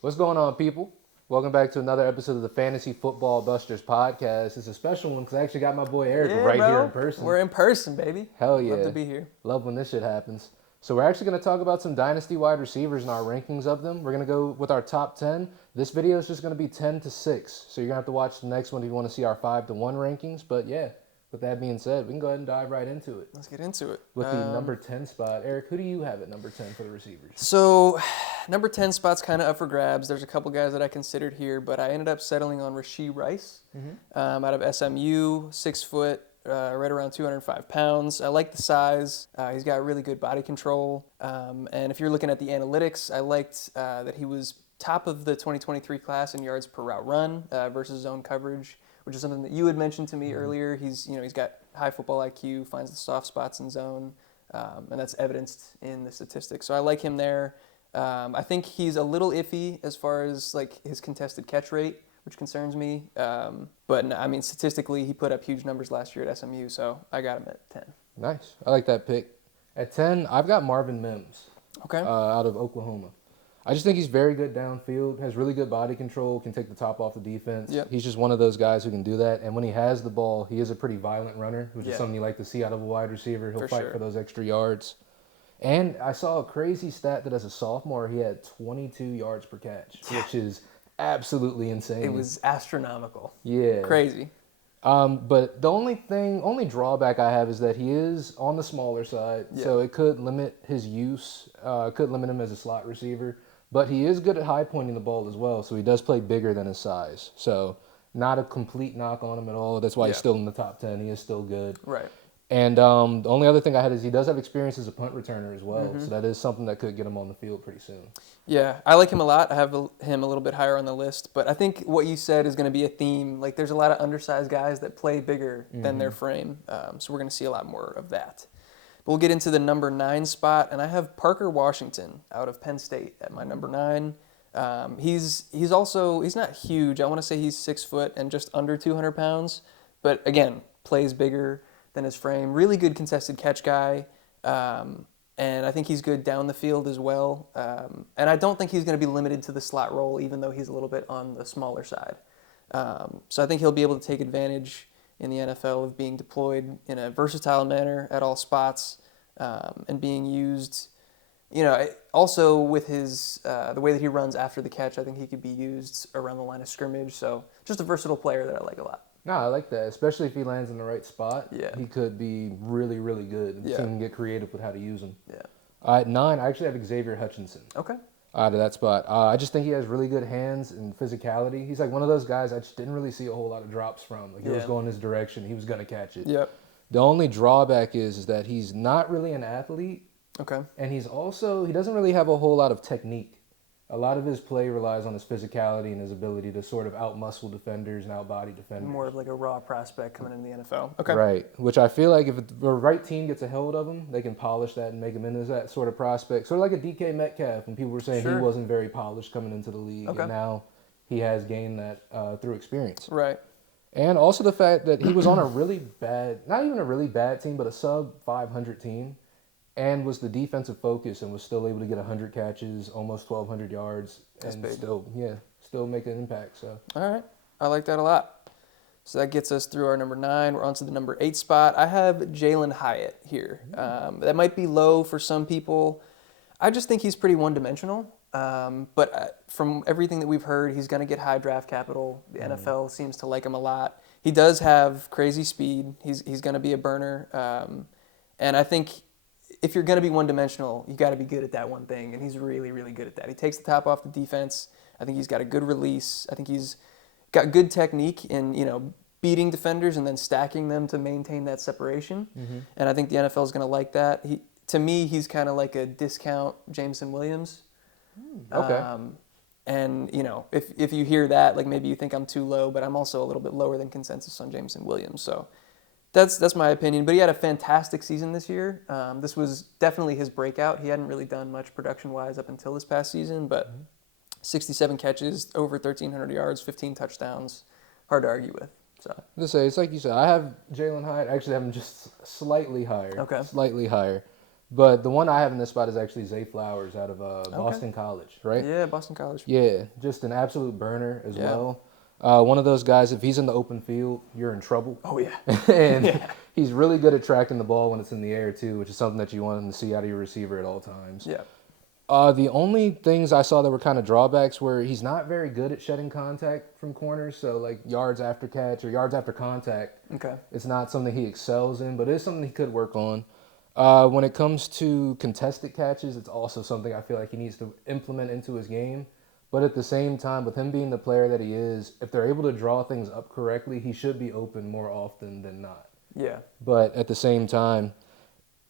What's going on, people? Welcome back to another episode of the Fantasy Football Busters podcast. It's a special one because I actually got my boy Eric Yeah, right here in bro. person. We're in person, baby. Hell Love yeah. to be here. Love when this shit happens. So we're actually going to talk about some Dynasty wide receivers and our rankings of them. We're going to go with our top 10. This video is just going to be 10 to 6. So you're going to have to watch the next one if you want to see our 5 to 1 rankings. But yeah, with that being said, we can go ahead and dive right into it. Let's get into it. With the number 10 spot, Eric, who do you have at number 10 for the receivers? So, number 10 spot's kind of up for grabs. There's a couple guys that I considered here, but I ended up settling on Rashee Rice out of SMU, 6 foot, right around 205 pounds. I like the size. He's got really good body control. And if you're looking at the analytics, I liked that he was top of the 2023 class in yards per route run versus zone coverage, which is something that you had mentioned to me earlier. He's got high football IQ, finds the soft spots in zone, and that's evidenced in the statistics. So I like him there. I think he's a little iffy as far as like his contested catch rate, which concerns me. But I mean, statistically, he put up huge numbers last year at SMU, so I got him at 10. Nice. I like that pick. At 10, I've got Marvin Mims. Okay. Out of Oklahoma. I just think he's very good downfield, has really good body control, can take the top off the defense. Yep. He's just one of those guys who can do that. And when he has the ball, he is a pretty violent runner, which is something you like to see out of a wide receiver. He'll fight for those extra yards. And I saw a crazy stat that as a sophomore, he had 22 yards per catch, which is absolutely insane. It was astronomical. Yeah. Crazy. But the only drawback I have is that he is on the smaller side, so it could limit his use, could limit him as a slot receiver. But he is good at high pointing the ball as well, so he does play bigger than his size. So not a complete knock on him at all. That's why he's still in the top 10. He is still good. Right. And the only other thing I had is he does have experience as a punt returner as well, so that is something that could get him on the field pretty soon. Yeah, I like him a lot. I have him a little bit higher on the list, but I think what you said is going to be a theme. Like, there's a lot of undersized guys that play bigger than their frame, so we're going to see a lot more of that. But we'll get into the number 9 spot, and I have Parker Washington out of Penn State at my number 9. He's not huge. I want to say he's 6 foot and just under 200 pounds, but again, plays bigger than his frame. Really good contested catch guy. And I think he's good down the field as well. And I don't think he's going to be limited to the slot role, even though he's a little bit on the smaller side. So I think he'll be able to take advantage in the NFL of being deployed in a versatile manner at all spots and being used. Also with his the way that he runs after the catch, I think he could be used around the line of scrimmage. So just a versatile player that I like a lot. No, I like that, especially if he lands in the right spot. Yeah. He could be really, really good. The team can get creative with how to use him. Yeah. At 9, I actually have Xavier Hutchinson. Okay. Out of that spot. I just think he has really good hands and physicality. He's like one of those guys I just didn't really see a whole lot of drops from. Like, he was going his direction. He was going to catch it. Yep. The only drawback is that he's not really an athlete. Okay. And he doesn't really have a whole lot of technique. A lot of his play relies on his physicality and his ability to sort of out-muscle defenders and out-body defenders. More of like a raw prospect coming into the NFL. Okay. Right, which I feel like if the right team gets a hold of him, they can polish that and make him into that sort of prospect. Sort of like a DK Metcalf when people were saying he wasn't very polished coming into the league. And now he has gained that through experience. Right. And also the fact that he was on a really bad, not even a really bad team, but a sub-500 team. And was the defensive focus and was still able to get 100 catches, almost 1,200 yards, and still make an impact. So all right, I like that a lot. So that gets us through our number 9. We're on to the number 8 spot. I have Jalen Hyatt here. That might be low for some people. I just think he's pretty one-dimensional. But from everything that we've heard, he's going to get high draft capital. The NFL seems to like him a lot. He does have crazy speed. He's going to be a burner. And I think if you're going to be one-dimensional, you got to be good at that one thing, and he's really, really good at that. He takes the top off the defense. I think he's got a good release. I think he's got good technique in, beating defenders and then stacking them to maintain that separation. And I think the NFL is going to like that. To me, he's kind of like a discount Jameson Williams. Okay. And, if you hear that, like maybe you think I'm too low, but I'm also a little bit lower than consensus on Jameson Williams. So that's my opinion. But he had a fantastic season this year. This was definitely his breakout. He hadn't really done much production-wise up until this past season, but 67 catches, over 1,300 yards, 15 touchdowns. Hard to argue with. So it's like you said, I have Jalen Hyatt. I actually have him just slightly higher. Okay. Slightly higher. But the one I have in this spot is actually Zay Flowers out of Boston College, right? Yeah, Boston College. Yeah, just an absolute burner as Yeah. well. One of those guys, if he's in the open field, you're in trouble. Oh, yeah. And he's really good at tracking the ball when it's in the air, too, which is something that you want him to see out of your receiver at all times. Yeah. The only things I saw that were kind of drawbacks were he's not very good at shedding contact from corners. So, like, yards after catch or yards after contact. Okay. It's not something he excels in, but it is something he could work on. When it comes to contested catches, it's also something I feel like he needs to implement into his game. But at the same time, with him being the player that he is, if they're able to draw things up correctly, he should be open more often than not. Yeah. But at the same time,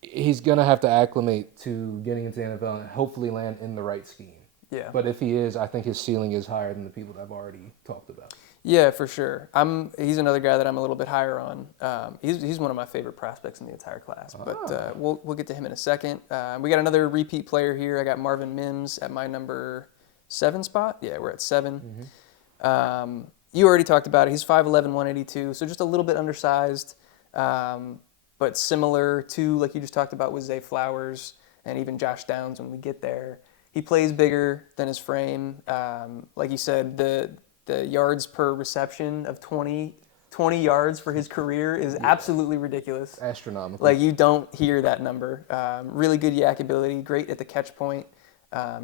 he's going to have to acclimate to getting into the NFL and hopefully land in the right scheme. Yeah. But if he is, I think his ceiling is higher than the people that I've already talked about. Yeah, for sure. He's another guy that I'm a little bit higher on. He's one of my favorite prospects in the entire class, but we'll get to him in a second. We got another repeat player here. I got Marvin Mims at my number 7 spot. Yeah, we're at 7. Mm-hmm. You already talked about it. He's 5'11", 182, so just a little bit undersized, but similar to, like you just talked about with Zay Flowers and even Josh Downs when we get there. He plays bigger than his frame. Like you said, the yards per reception of 20 yards for his career is absolutely ridiculous. Astronomical. Like, you don't hear that number. Really good yak ability, great at the catch point,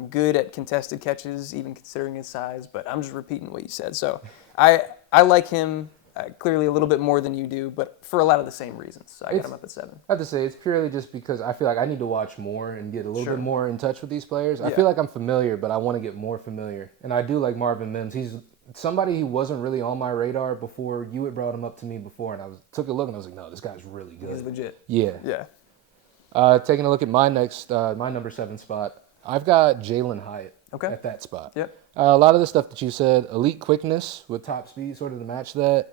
good at contested catches, even considering his size. But I'm just repeating what you said. So I like him clearly a little bit more than you do, but for a lot of the same reasons. So I got him up at 7. I have to say, it's purely just because I feel like I need to watch more and get a little bit more in touch with these players. I feel like I'm familiar, but I want to get more familiar. And I do like Marvin Mims. He's somebody who wasn't really on my radar before. You had brought him up to me before, and I took a look, and I was like, no, this guy's really good. He's legit. Yeah. Yeah. Taking a look at my number 7 spot, I've got Jalen Hyatt at that spot. Yep. A lot of the stuff that you said, elite quickness with top speed, sort of to match that.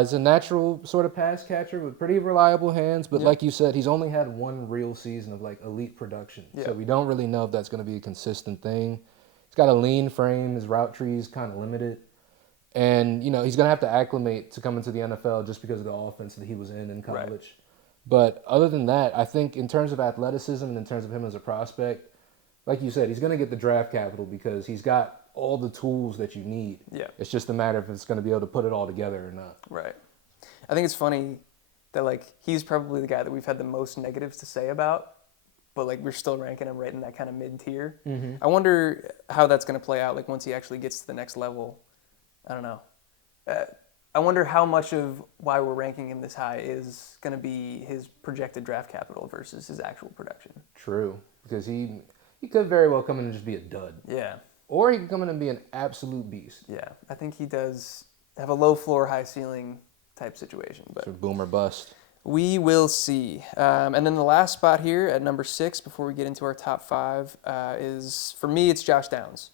Is a natural sort of pass catcher with pretty reliable hands, but like you said, he's only had one real season of like elite production. So we don't really know if that's going to be a consistent thing. He's got a lean frame. His route tree is kind of limited. And, you know, he's going to have to acclimate to come into the NFL just because of the offense that he was in college. Right. But other than that, I think in terms of athleticism and in terms of him as a prospect, like you said, he's going to get the draft capital because he's got all the tools that you need. Yeah. It's just a matter if it's going to be able to put it all together or not. Right. I think it's funny that, like, he's probably the guy that we've had the most negatives to say about, but, like, we're still ranking him right in that kind of mid-tier. Mm-hmm. I wonder how that's going to play out, like, once he actually gets to the next level. I don't know. I wonder how much of why we're ranking him this high is going to be his projected draft capital versus his actual production. True, because he could very well come in and just be a dud. Yeah. Or he could come in and be an absolute beast. Yeah, I think he does have a low floor, high ceiling type situation. But so boom or bust. We will see. And then the last spot here at number 6, before we get into our top 5, is, for me, it's Josh Downs.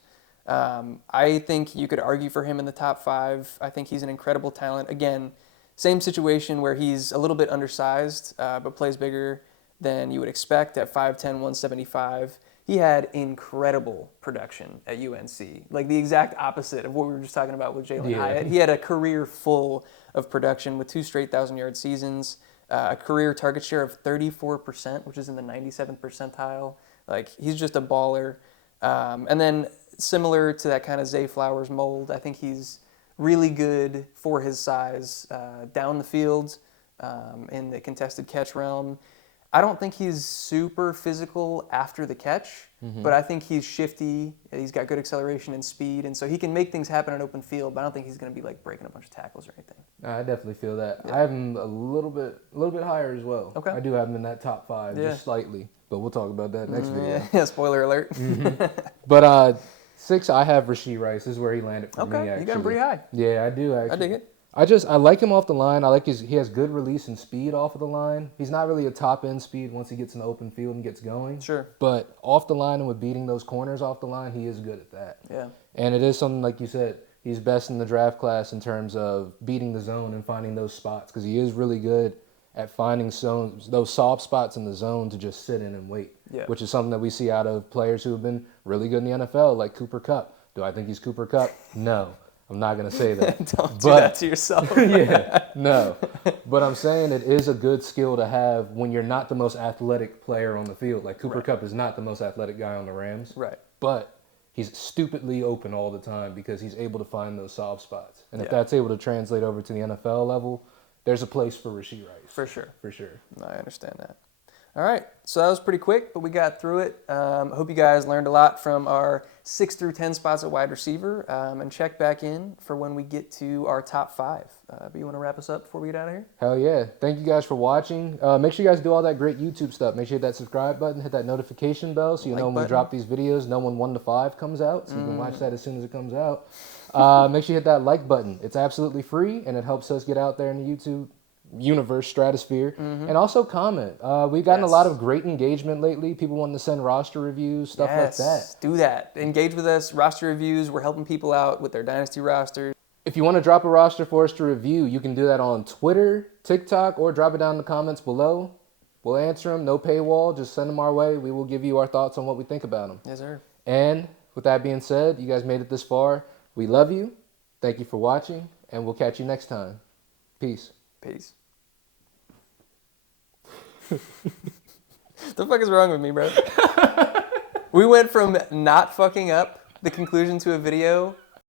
I think you could argue for him in the top 5. I think he's an incredible talent. Again, same situation where he's a little bit undersized, but plays bigger than you would expect at 5'10", 175. He had incredible production at UNC, like the exact opposite of what we were just talking about with Jalen Hyatt. He had a career full of production with 2 straight 1,000-yard seasons, a career target share of 34%, which is in the 97th percentile. Like, he's just a baller. And then similar to that kind of Zay Flowers mold, I think he's really good for his size down the field in the contested catch realm. I don't think he's super physical after the catch, but I think he's shifty. He's got good acceleration and speed, and so he can make things happen in open field, but I don't think he's going to be like breaking a bunch of tackles or anything. I definitely feel that. Yeah. I have him a little bit higher as well. Okay. I do have him in that top 5, just slightly, but we'll talk about that next video. Yeah, spoiler alert. But 6, I have Rashee Rice. This is where he landed for me, actually. You got him pretty high. Yeah, I do, actually. I dig it. I like him off the line. I like he has good release and speed off of the line. He's not really a top-end speed once he gets in the open field and gets going. Sure. But off the line and with beating those corners off the line, he is good at that. Yeah. And it is something, like you said, he's best in the draft class in terms of beating the zone and finding those spots because he is really good at finding those soft spots in the zone to just sit in and wait, which is something that we see out of players who have been really good in the NFL, like Cooper Kupp. Do I think he's Cooper Kupp? No. I'm not going to say that. Don't do that to yourself. Yeah, no. But I'm saying it is a good skill to have when you're not the most athletic player on the field. Like Cooper Kupp is not the most athletic guy on the Rams. Right. But he's stupidly open all the time because he's able to find those soft spots. And if that's able to translate over to the NFL level, there's a place for Rashee Rice. For sure. For sure. I understand that. All right, so that was pretty quick, but we got through it. I hope you guys learned a lot from our 6 through 10 spots at wide receiver, and check back in for when we get to our top 5. But you want to wrap us up before we get out of here? Hell yeah. Thank you guys for watching. Make sure you guys do all that great YouTube stuff. Make sure you hit that subscribe button, hit that notification bell so you know when we drop these videos, know when 1 to 5 comes out, so you can watch that as soon as it comes out. Make sure you hit that like button. It's absolutely free, and it helps us get out there in the YouTube universe stratosphere. And also comment. We've gotten a lot of great engagement lately. People wanting to send roster reviews, stuff like that. Do that. Engage with us, roster reviews. We're helping people out with their Dynasty rosters. If you want to drop a roster for us to review, you can do that on Twitter, TikTok, or drop it down in the comments below. We'll answer them. No paywall. Just send them our way. We will give you our thoughts on what we think about them. Yes, sir. And with that being said, you guys made it this far. We love you. Thank you for watching, and we'll catch you next time. Peace. Peace. The fuck is wrong with me, bro? We went from not fucking up the conclusion to a video